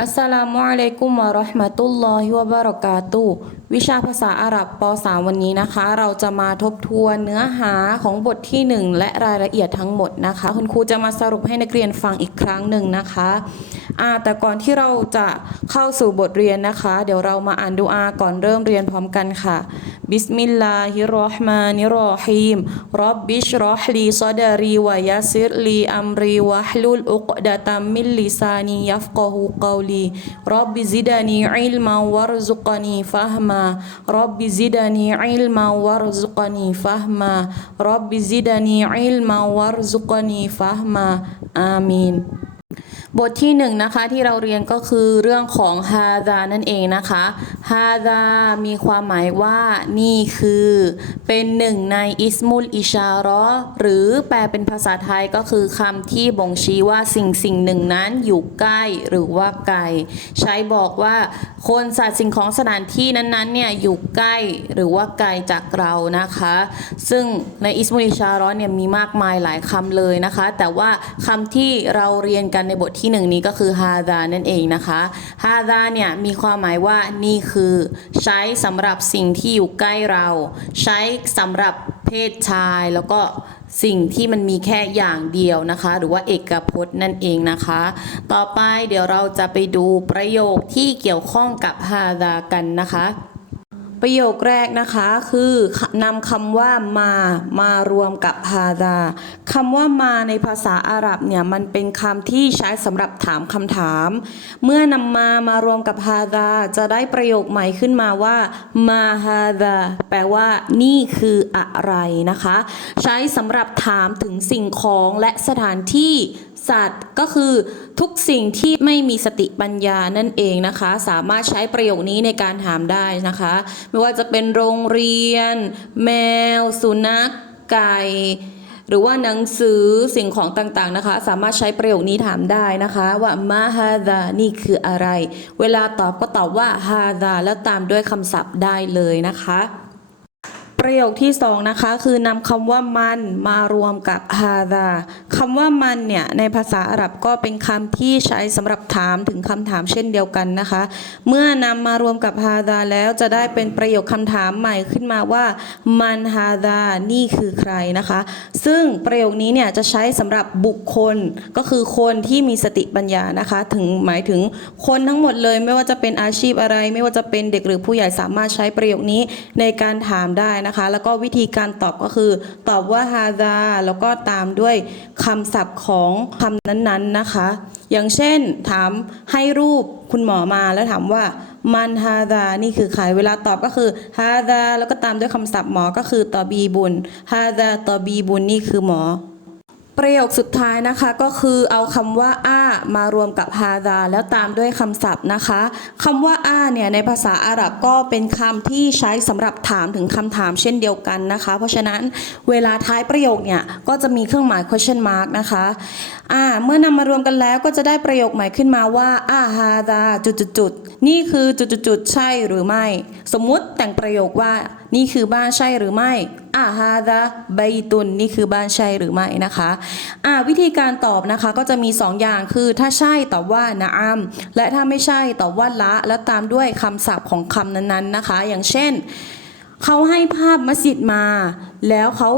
อัสสลามุอะลัยกุมวะราะห์มะตุลลอฮิวะบะเราะกาตุวิชาภาษาอาหรับป .3 วันนี้นะคะ เราจะมาทบทวนเนื้อหาของบทที่ 1 และรายละเอียดทั้งหมดนะคะ คุณครูจะมาสรุปให้นักเรียนฟังอีกครั้งหนึ่งนะคะอ่าแต่ก่อนที่เราจะเข้าสู่บทเรียนนะคะ เดี๋ยวเรามาอ่านดูอาก่อนเริ่มเรียนพร้อมกันค่ะบิสมิลลาฮิรเราะห์มานิรเราะฮีมรับบิชรอฮลีซอดารีวะยัสซิรลีอัมรีวะฮลุลอุกดะตัมมิลลิซานียัฟกะฮูกอลรับบิซิดานีอิลมาวัรซุกนีฟะฮมารั บทที่หนึ่งนะคะที่เราเรียนก็คือเรื่องของฮาดานั่นเองนะคะฮาดามีความหมายว่านี่คือ เป็นหนึ่งในอิสมุลอิชารอหรือแปลเป็นภาษาไทยก็คือคำที่บ่งชี้ว่าสิ่งสิ่งหนึ่งนั้นอยู่ใกล้หรือว่าไกลใช้บอกว่าคนสัตว์สิ่งของสถานที่นั้นๆเนี่ยอยู่ใกล้หรือว่าไกลจากเรานะคะ ซึ่งในอิสมุลอิชารอเนี่ยมีมากมายหลายคำเลยนะคะ แต่ว่าคำที่เราเรียนกันในบทที่ที่หนึ่งนี้ก็คือฮาดานั่นเองนะคะฮาดาเนี่ยมีความหมายว่านี่คือใช้สำหรับสิ่งที่อยู่ใกล้เรา ใช้สำหรับเพศชายแล้วก็สิ่งที่มันมีแค่อย่างเดียวนะคะ หรือว่าเอกพจน์นั่นเองนะคะ ต่อไปเดี๋ยวเราจะไปดูประโยคที่เกี่ยวข้องกับฮาดากันนะคะ ประโยคแรกนะคะคือนำคำว่ามามารวมกับฮาดาคำว่ามาในภาษาอาหรับเนี่ยมันเป็นคำที่ใช้สำหรับถามคำถาม เมื่อนำมามารวมกับฮาดาจะได้ประโยคใหม่ขึ้นมาว่ามาฮาดาแปลว่า นี่คืออะไรนะคะ ใช้สำหรับถามถึงสิ่งของและสถานที่สัตว์ก็คือทุกสิ่งที่ไม่มีสติปัญญานั่นเองนะคะ สามารถใช้ประโยคนี้ในการถามได้นะคะ ไม่ว่าจะเป็นโรงเรียน แมว สุนัขไก่หรือว่าหนังสือสิ่งของต่างๆนะคะ สามารถใช้ประโยคนี้ถามได้นะคะ ว่ามาฮาดานี่คืออะไร เวลาตอบก็ตอบว่าฮาดาแล้วตามด้วยคำศัพท์ได้เลยนะคะ ประโยคที่สองนะคะคือนำคำว่ามันมารวมกับฮาดาคำว่ามันเนี่ยในภาษาอาหรับก็เป็นคำที่ใช้สำหรับถามถึงคำถามเช่นเดียวกันนะคะ เมื่อนำมารวมกับฮาดาแล้วจะได้เป็นประโยคคำถามใหม่ขึ้นมาว่ามันฮาดานี่คือใครนะคะ ซึ่งประโยคนี้เนี่ยจะใช้สำหรับบุคคลก็คือคนที่มีสติปัญญานะคะ ถึงหมายถึงคนทั้งหมดเลย ไม่ว่าจะเป็นอาชีพอะไร ไม่ว่าจะเป็นเด็กหรือผู้ใหญ่สามารถใช้ประโยคนี้ในการถามได้นะคะ แล้วก็วิธีการตอบก็คือ ตอบว่าฮาซาแล้วก็ตามด้วยคำศัพท์ของคำนั้นๆนะคะ อย่างเช่นถามให้รูปคุณหมอมาแล้วถามว่ามันฮาดานี่คือใครเวลาตอบก็คือฮาดาแล้วก็ตามด้วยคำศัพท์หมอก็คือตอบีบุญฮาดาตอบีบุญนี่คือหมอ ประโยคสุดท้ายนะคะก็คือเอาคำว่าอามารวมกับฮาดาแล้วตามด้วยคำศัพท์นะคะคำว่าอาเนี่ยในภาษาอาหรับก็เป็นคำที่ใช้สำหรับถามถึงคำถามเช่นเดียวกันนะคะ เพราะฉะนั้นเวลาท้ายประโยคเนี่ยก็จะมีเครื่องหมาย question mark นะคะอ่าเมื่อนำมารวมกันแล้วก็จะได้ประโยคใหม่ขึ้นมาว่าอาฮาดาจุดๆๆนี่คือจุดๆๆใช่หรือไม่ สมมุติแต่งประโยคว่านี่คือบ้านใช่หรือไม่ อาฮาดะใบตุนนี่คือบ้านใช่หรือไม่นะคะอ่าวิธีการตอบนะคะก็จะมี 2ออย่างคือถ้าใช่ตอบว่านะอัมและถ้าไม่ใช่ตอบว่าละ แล้วตามด้วยคำศัพท์ของคำนั้นๆนะคะ อย่างเช่น เขาให้ภาพมัสยิดมา แล้วเขา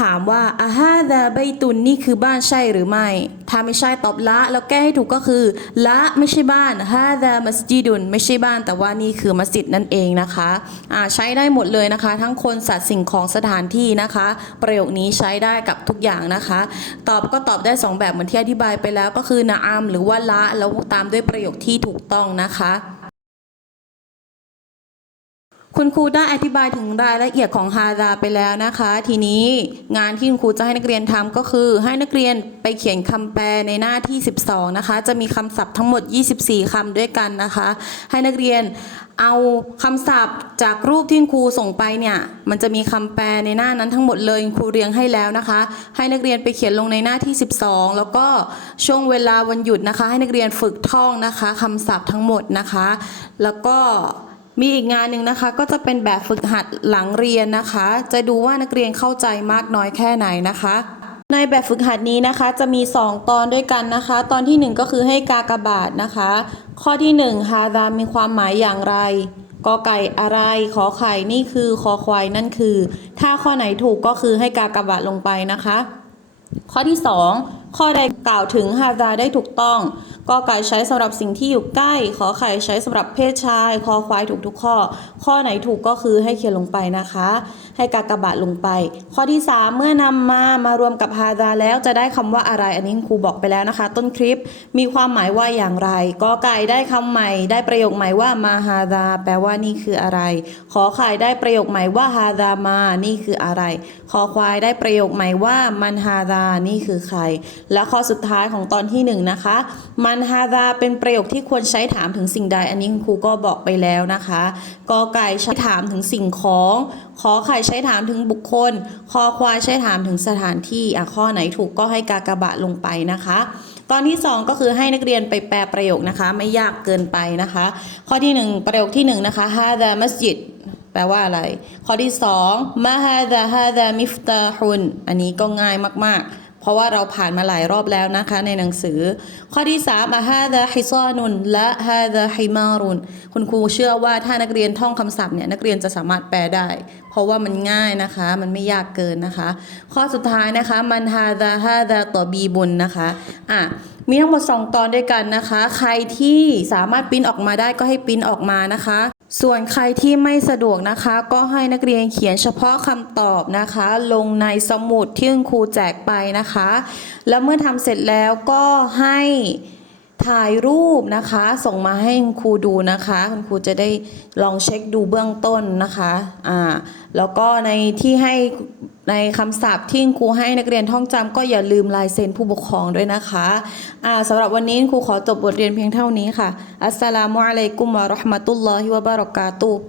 ถามว่าอาฮาดาใบตุนนี่คือบ้านใช่หรือไม่ ถ้าไม่ใช่ตอบละ แล้วแก้ให้ถูกก็คือ ละไม่ใช่บ้านฮาดามัสยิดุนไม่ใช่บ้าน แต่ว่านี่คือมัสยิดนั่นเองนะคะอ่าใช้ได้หมดเลยนะคะ ทั้งคนสัตว์สิ่งของสถานที่นะคะ ประโยคนี้ใช้ได้กับทุกอย่างนะคะ ตอบก็ตอบได้สองแบบเหมือนที่อธิบายไปแล้วก็คือนะอัมหรือว่าละแล้วตามด้วยประโยคที่ถูกต้องนะคะ คุณครูได้อธิบายถึงรายละเอียดของฮาดาไปแล้วนะคะ ทีนี้งานที่คุณครูจะให้นักเรียนทำก็คือ ให้นักเรียนไปเขียนคำแปลในหน้าที่ 12 นะคะ จะมีคำศัพท์ทั้งหมด 24คำด้วยกันนะคะ ให้นักเรียนเอาคำศัพท์จากรูปที่คุณครูส่งไปเนี่ยมันจะมีคำแปลในหน้านั้นทั้งหมดเลยครูเรียงให้แล้วนะคะ ให้นักเรียนไปเขียนลงในหน้าที่ 12 แล้วก็ช่วงเวลาวันหยุดนะคะ ให้นักเรียนฝึกท่องนะคะคำศัพท์ทั้งหมดนะคะ แล้วก็ มีอีกงานหนึ่งนะคะก็จะเป็นแบบฝึกหัดหลังเรียนนะคะ จะดูว่านักเรียนเข้าใจมากน้อยแค่ไหนนะคะ ในแบบฝึกหัดนี้นะคะ จะมี 2 ตอนด้วยกันนะคะ ตอนทีหนึ่1 ก็คือให้กากบาทนะคะ ข้อที่1ฮาดามีความหมายอย่างไรกอไก่อะไรขอไข่นี่คือคอควายนั่นคือ ถ้าข้อไหนถูกก็คือให้กากบาทลงไปนะคะ ข้อที่ 2 ข้อใดกล่าวถึงฮาดาได้ถูกต้อง กอไก่ใช้สำหรับสิ่งที่อยู่ใกล้ ขอไข่ใช้สำหรับเพศชาย คอควายถูกทุกข้อ ข้อไหนถูกก็คือให้เขียนลงไปนะคะ ให้กากบาทลงไป ข้อที่ 3 เมื่อนำมามารวมกับฮาดาแล้วจะได้คำว่าอะไร อันนี้ครูบอกไปแล้วนะคะ ต้นคลิปมีความหมายว่าอย่างไรกอไก่ได้คำใหม่ ได้ประโยคใหม่ว่ามาฮาดาแปลว่านี่คืออะไร ขอไข่ได้ประโยคใหม่ว่าฮาดามานี่คืออะไร คอควายได้ประโยคใหม่ว่ามันฮาดานี่คือใคร และข้อสุดท้ายของตอนที่หนึ่งนะคะมันฮาดาเป็นประโยคที่ควรใช้ถามถึงสิ่งใด อันนี้คุณครูก็บอกไปแล้วนะคะกอไก่ใช้ถามถึงสิ่งของขอไข่ใช้ถามถึงบุคคล คอควายใช้ถามถึงสถานที่อะข้อไหนถูกก็ให้กากบาทลงไปนะคะ ตอนที่ 2 ก็คือให้นักเรียนไปแปลประโยคนะคะ ไม่ยากเกินไปนะคะ ข้อที่ 1 ประโยคที่1นะคะฮาดามัสยิดแปลว่าอะไร ข้อที่2มาฮาดาฮาดามิฟตาฮุนอันนี้ก็ง่ายมากๆ เพราะว่าเราผ่านมาหลายรอบแล้วนะคะในหนังสือ ข้อที่3อะฮาดาฮิซานุนและฮาดาฮิมารุนคุณครูเชื่อว่าถ้านักเรียนท่องคำศัพท์เนี่ยนักเรียนจะสามารถแปลได้ เพราะว่ามันง่ายนะคะ มันไม่ยากเกินนะคะ ข้อสุดท้ายนะคะมันฮาดาฮาดาตอบีบุนนะคะอะมีทั้งหมด 2 ตอนด้วยกันนะคะ ใครที่สามารถปิ้นออกมาได้ก็ให้ปิ้นออกมานะคะ ส่วนใครที่ไม่สะดวกนะคะ ก็ให้นักเรียนเขียนเฉพาะคำตอบนะคะ ลงในสมุดที่คุณครูแจกไปนะคะ แล้วเมื่อทำเสร็จแล้วก็ให้ ถ่ายรูปนะคะ ส่งมาให้คุณครูดูนะคะ คุณครูจะได้ลองเช็คดูเบื้องต้นนะคะอ่าแล้วก็ในที่ให้ในคำศัพท์ที่ครูให้นักเรียนท่องจำก็อย่าลืมลายเซ็นผู้ปกครองด้วยนะคะอ่าสำหรับวันนี้ครูขอจบบทเรียนเพียงเท่านี้ค่ะ อัสสลามุอะลัยกุมวะราะห์มะตุลลอฮิวะบะเราะกาตุฮ์